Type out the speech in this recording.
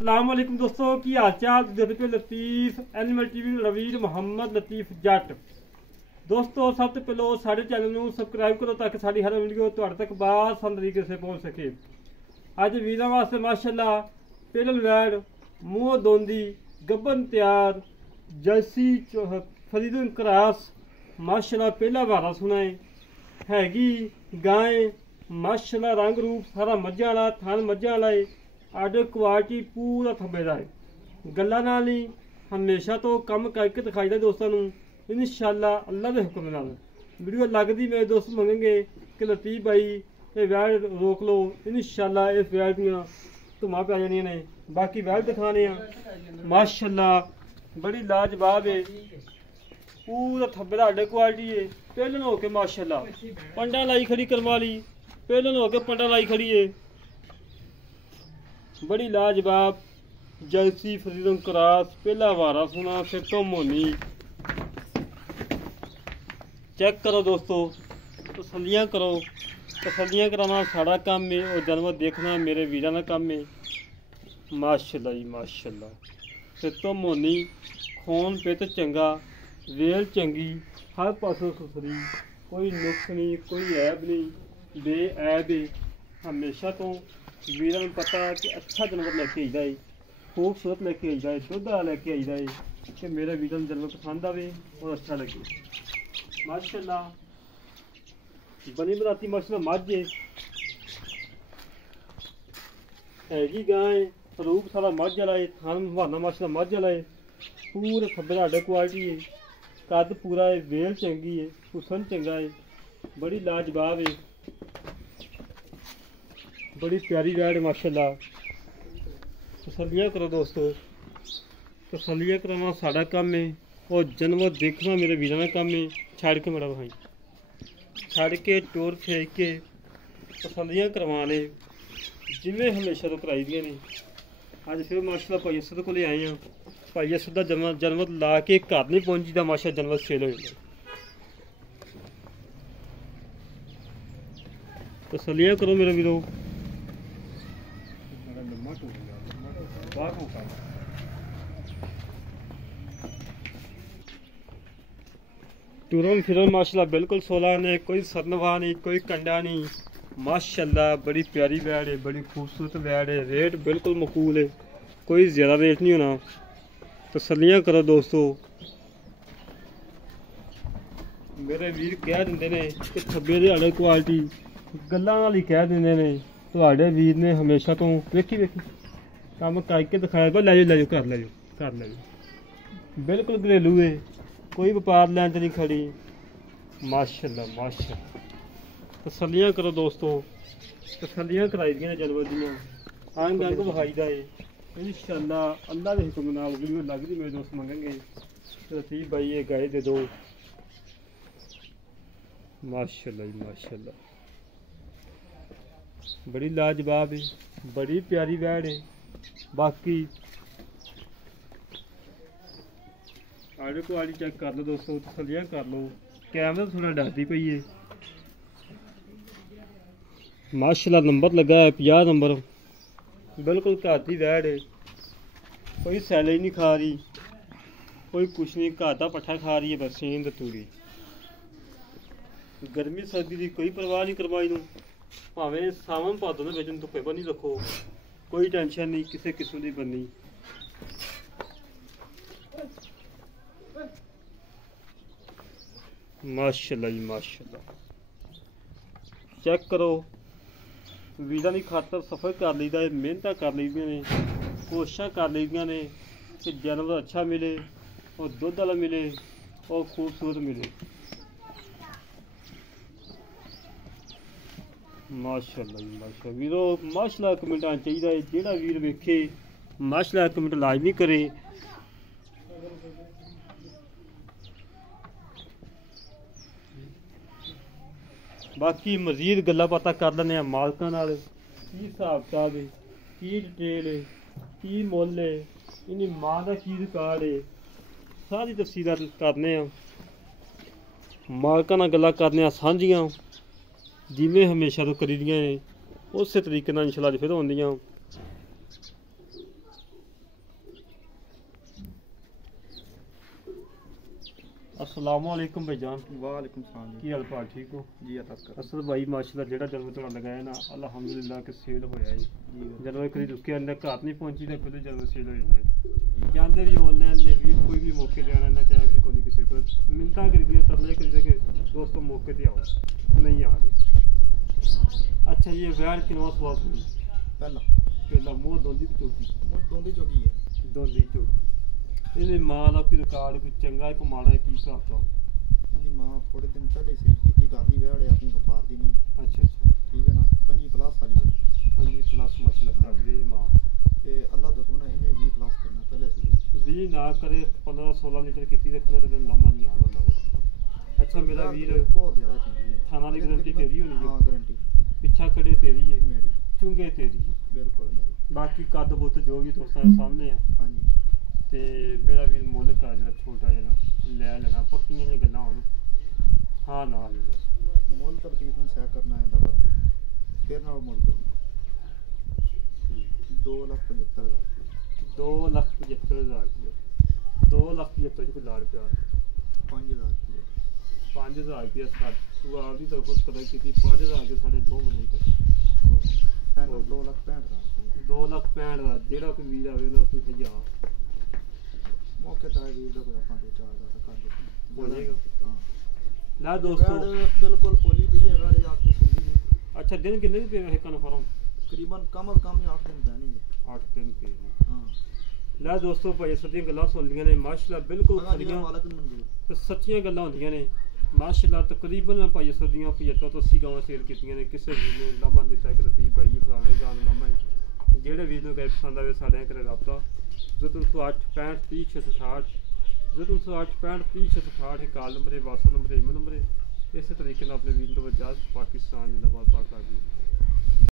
अस्सलामुअलैकुम दोस्तों की हाल चाल। देखते लतीफ एनिमल टीवी रवीर मोहम्मद लतीफ जट। दोस्तों सब तो पहले साढ़े चैनल में सबसक्राइब करो ताकि साड़ी हर वीडियो तुहाडे तक बासानी तरीके से पहुँच सके। अज वीर वास्ते माशाल्लाह पेडल वैड मूँह दोंदी गब्बन तैयार जर्सी फरीदन क्रॉस माशाल्लाह पहला वारा सुनाए हैगी गाय माशाल्लाह रंग रूप सारा मज्जा वाला थान मज्जा वाला है। आर्डर क्वालिटी पूरा थब्बेदा है। गल्लां नाल ही हमेशा तो कम करके दिखाईदा दोस्तों नूं इंशाअल्लाह अल्लाह के हुक्म नाल। वीडियो लगदी मेरे दोस्त मंगेंगे कि लतीफ भाई ये वैड रोक लो, इंशाअल्लाह इस वैड दियां धुमां पै जानियां ने। बाकी वैड दिखाने माशाअल्लाह बड़ी लाजवाब है, पूरा थब्बेदा आर्डर क्वालिटी है। पहलन हो के माशाअल्लाह पंडा लाई खड़ी करवाली, पहलन हो के पंडा लाई खड़ी है। बड़ी लाजवाब जर्सी फरीदन क्रॉस पहला वारा सुना फिर तो मोनी। चेक करो दोस्तों, तसल्लियाँ करो। तसल्लियाँ कराना साड़ा काम है और जानवर देखना मेरे वीरां दा काम है। माशाल्लाह जी माशाल्लाह। फिर तो मोनी खून पित चंगा, वेल चंगी, हर पासों सुथरी, कोई नुक्स नहीं कोई ऐब नहीं, बेऐब है। हमेशा तो वीरां नूं पता कि अच्छा जानवर लैके आईदा है, खूबसूरत लैके आईदा है, दुध वाला लैके आईदा है कि मेरे वीरां नूं जानवर पसंद आवे और अच्छा लगे। माशाल्लाह बनी बनाती माशाल्लाह मझ हैगी गाय रूप सारा मझ वाला है, थान बहाना माशाल्लाह मझ वाला है, पूरे खब्बे आर्डर क्वालिटी है, कद पूरा है, वेल चंगी है, हुसन चंगा है, बड़ी लाजवाब है, बड़ी प्यारी वैड माशाल्लाह। तसल्लियाँ करो दोस्तों, तसल्लियाँ कराना साड़ा काम है और जानवर देखना मेरे वीरां दा काम है। छड़ के मेरा भाई छड़ के टोर फेंक के तसल्लियाँ करवाने जिमें हमेशा तो कराई दियां ने। अज फिर माशाल्लाह भाई असद को आए हैं। भाई असद का जानवर ला के घर नहीं पहुंची दा माशा जानवर सेल हो जाता। तसल्लियाँ करो मेरे वीरों। टूरन फिरन माशाल्लाह बिल्कुल सोला ने, कोई सरनवा नहीं कोई कंडा नहीं। माशाल्लाह बड़ी प्यारी वैड है, बड़ी खूबसूरत वैड है। रेट बिल्कुल मकूल है, कोई ज़्यादा रेट नहीं होना। तसल्लियाँ करो दोस्तों। मेरे वीर कह देंगे ने कि थब्बे दे आर्डर क्वालिटी गल्लां नाल ही कह देंगे ने। तुहाडे वीर ने हमेशा तो वेखी वेखी काम करके दिखाया। पर लै जाओ घर लै जाओ घर लै जाओ, बिल्कुल घरेलू है, कोई व्यापार लैन नहीं खड़ी। माशाल्लाह माशाल्लाह। तसल्लियाँ करो दोस्तों, तसल्लियाँ कराई दियां जानवर दियां, अंग अंग विखाईदा है। इंशाअल्लाह अल्लाह के हुक्म नाल वीडियो लगदी मेरे दोस्त मंगेंगे लतीफ भाई ये गाय दे दो। माशाल्लाह जी माशाल्लाह, बड़ी लाजवाब है, बड़ी प्यारी वैड है। बाकी आर्डर क्वालिटी चेक कर लो दोस्तों, तसल्लियाँ कर लो। कैमरा थोड़ा डरती पई है। माशाल्लाह नंबर लगा है 50 नंबर, बिल्कुल घर की वैड है, कोई सैले नहीं खा रही, कोई कुछ नहीं, घर का पट्ठा खा रही है बस सेम तूरी। गर्मी सर्दी की कोई परवाह नहीं करवाई नूं, भावें सावन भादों में बेचन धुप्पे बनी रखो, कोई टेंशन नहीं किसी किस्म की बनी। माशाल्लाह जी माशाल्लाह। चेक करो, वीरां दी खातर सफ़र कर लीदा है, मेहनत कर लीदियां ने, कोशिशां कर लीदियां ने कि जानवर अच्छा मिले और दुध वाला मिले और खूबसूरत मिले। माशाल्लाह जी माशाल्लाह। वीरो माशाल्लाह कमेंट आना चाहिए, जेड़ा वीर वेखे माशाल्लाह कमेंट लाजमी करे। बाकी मजीद गल्लां बातां कर लैने मालकां नाल, की हिसाब किताब है, की डिटेल है, की मुल है, इन्नी मां का की रिकॉर्ड है, सारी तफसीलां करने मालकां नाल गल्लां करने सांझियां जिमें हमेशा तो करी दियां ने उस तरीके नाल इंशाअल्लाह फिर होंदियां। अस्सलाम वालेकुम भाईजान। वालेकुम सलाम की हाल भाल ठीक हो जी। अल्लाह कर असल भाई माशाल्लाह जेड़ा जन्म तुहाडा लगाया ना अल्हम्दुलिल्लाह कि सेल होया जी। ਜਦੋਂ ਇੱਕ ਵਾਰੀ ਰੁਕਿਆ ਅੰਦਰ ਘਰ ਨਹੀਂ ਪਹੁੰਚੀ ਤਾਂ ਪਹਿਲੇ ਜਦੋਂ ਸੇਲ ਹੋ ਜਾਂਦਾ ਜਾਂਦੇ ਵੀ ਆਨਲਾਈਨ ਨੇ ਵੀ ਕੋਈ ਵੀ ਮੌਕੇ ਤੇ ਆਣਾ ਨਾ ਟਾਈਮ ਵੀ ਕੋਈ ਨਹੀਂ ਕਿਸੇ ਕੋਲ ਮਿੰਟਾਂ ਕਰੀਦੀਆਂ ਤਰਲੇ ਕਰੀਦੇ ਕਿ ਦੋਸਤੋ ਮੌਕੇ ਤੇ ਆਓ ਨਹੀਂ ਆ ਰਹੇ। अच्छा ये वैर किनवा सवाल सुनी पहला पहला मोह दोंदी चौकी दोंदी चौकी है दोंदी चौकी ਇਹਦੀ ਮਾਂ ਦਾ ਕੋਈ ਰਿਕਾਰਡ ਕੋਈ ਚੰਗਾ ਹੈ ਕੋਈ ਮਾੜਾ ਹੈ ਕੀ ਹਿਸਾਬ ਤੋਂ ਇਹਦੀ ਮਾਂ ਥੋੜੇ ਦਿਨ ਪਹਿਲੇ ਸੇਲ ਕੀਤੀ ਕਰਦੀ ਵਿਆਹੜੇ ਆਪਣੀ ਵਪਾਰ ਦੀ ਨਹੀਂ ਅੱਛਾ ਅੱਛਾ ਠੀਕ ਹੈ ਨਾ 25+ ਸਾਲੀ ਹੈ 25+ ਮਸਲਾ ਕਰਦੀ ਹੈ ਮਾਂ ਤੇ ਅੱਲਾਹ ਦਾ ਹੁਕਮ ਹੈ ਇਹਨੇ 20+ ਕਰਨਾ ਪਹਿਲੇ ਸੀ 20 ਨਾ ਕਰੇ 15-16 ਲੀਟਰ ਕੀਤੀ ਰੱਖਣਾ ਤੇ ਲੰਮਾ ਨਹੀਂ ਆਉਂਦਾ ਉਹਨਾਂ ਦੇ। ਅੱਛਾ ਮੇਰਾ ਵੀਰ ਬਹੁਤ ਜ਼ਿਆਦਾ ਚੰਗੀ ਹੈ ਥਾਣਾ ਦੀ ਗਾਰੰਟੀ ਤੇਰੀ ਹੋਣੀ ਹਾਂ ਜੀ ਗਾਰੰਟੀ ਪਿੱਛਾ ਕੜੇ ਤੇਰੀ ਹੈ ਮੇਰੀ ਚੁੰਗੇ ਤੇਰੀ ਬਿਲਕੁਲ ਮੇਰੀ ਬਾਕੀ ਕੱਦ ਬੁੱਤ ਜੋ ਵੀ ਦੋਸਤਾਂ ਦੇ ਸਾਹਮਣੇ ਆ ਹਾਂਜੀ ਤੇ ਮੇਰਾ ਵੀਰ ਮੁੱਲ ਕਾ ਜਿਹੜਾ ਛੋਟਾ ਜਿਹਾ ਲੈ ਲੈਣਾ ਪੱਕੀਆਂ ਜਿਹੀਆਂ ਗੱਲਾਂ ਹੋਣ ਹਾਂ ਨਾ ਲੈ ਬਸ ਮੁੱਲ ਤਰਤੀਬ ਨੂੰ ਸਹਿ ਕਰਨਾ ਆਂਦਾ ਪਰ ਫਿਰ ਨਾਲ ਮੁੱਲ ਤੋਂ 2,75,000 2,75,000 2,75,000 ਚ ਕੋਈ ਲਾੜ ਪਿਆ 5,000 5,000 ਰੁਪਏ ਸਾਡ ਤੂੰ ਆਪਦੀ ਤਰਫੋਂ ਕਦਰ ਕੀਤੀ 5,000 ਦੇ ਸਾਡੇ 2 ਮਿਲਣ ਤੇ ਫਾਈਨਲ 2,65,000 2,65,000 ਜਿਹੜਾ ਕੋਈ ਵੀਰ ਆਵੇ ਨਾ ਕੋਈ 1000 ਮੌਕੇ ਤਾਂ ਵੀਰ ਦਾ ਕੋਈ ਆਪਾਂ 2-4 ਦਾ ਤਾਂ ਕਰ ਦਿੱਤਾ ਹੋ ਜਾਏਗਾ। ਹਾਂ ਲੈ ਦੋਸਤੋ ਬਿਲਕੁਲ ਪੋਲੀ ਪਈ ਹੈ ਗਾੜੀ ਆਪ ਤੇ ਸੁਣਦੀ ਨਹੀਂ ਅੱਛਾ ਦਿਨ ਕਿੰਨੇ ਦੀ ਪਏ ਵੈਸੇ ਕਨਫਰਮ ਤਕਰੀਬਨ ਕਮ ਕਮ 8 ਦਿਨ ਬਹਿਣਗੇ 8 ਦਿਨ ਪਏ ਨੇ। ਹਾਂ ਲੈ ਦੋਸਤੋ ਭਾਈ ਸਦੀਆਂ ਗੱਲਾਂ ਸੁਣ ਲੀਆਂ ਨੇ ਮਾਸ਼ਾਅੱਲਾ ਬਿਲਕੁਲ ਅਗਰ ਖਰੀਆਂ ਮਾਲਕ ਨੂੰ ਮਨਜ਼ੂਰ ਤੇ ਸੱਚੀਆਂ ਗੱਲਾਂ ਹੁੰਦੀਆਂ ਨੇ ਮਾਸ਼ਾਅੱਲਾ। ਤਕਰੀਬਨ ਮੈਂ ਭਾਈ ਸਦੀਆਂ 75 ਤੋਂ 80 ਗਾਵਾਂ ਸੇਲ ਕੀਤੀਆਂ ਨੇ ਕਿਸੇ ਵੀਰ ਨੇ ਲਾਮਾ ਦਿੱਤਾ ਕਿ ਰਤੀਬ ਭਾਈ ਇਹ ਫਲਾਣੇ ਗਾਂ ਨੂੰ ਲਾਮਾ ਹੈ ਜਿਹੜੇ ਵੀਰ ਨੂੰ ਕਹੇ ਪਸੰਦ ਆਵੇ ਸਾਡੇ ਨਾਲ ਕਰੇ ਰਾਬਤਾ 0308 65 30 660 0308 65 30 660 ਕਾਲ ਨੰਬਰ ਹੈ WhatsApp ਨੰਬਰ ਹੈ ਈਮੇਲ ਨੰਬਰ ਹੈ। ਇਸੇ ਤਰੀਕੇ ਨਾਲ ਆਪਣੇ ਵੀਰ ਤੋਂ ਵਜਾਜ਼ ਪਾਕਿਸਤਾਨ ਜਿੰਦਾਬਾਦ ਪਾਕ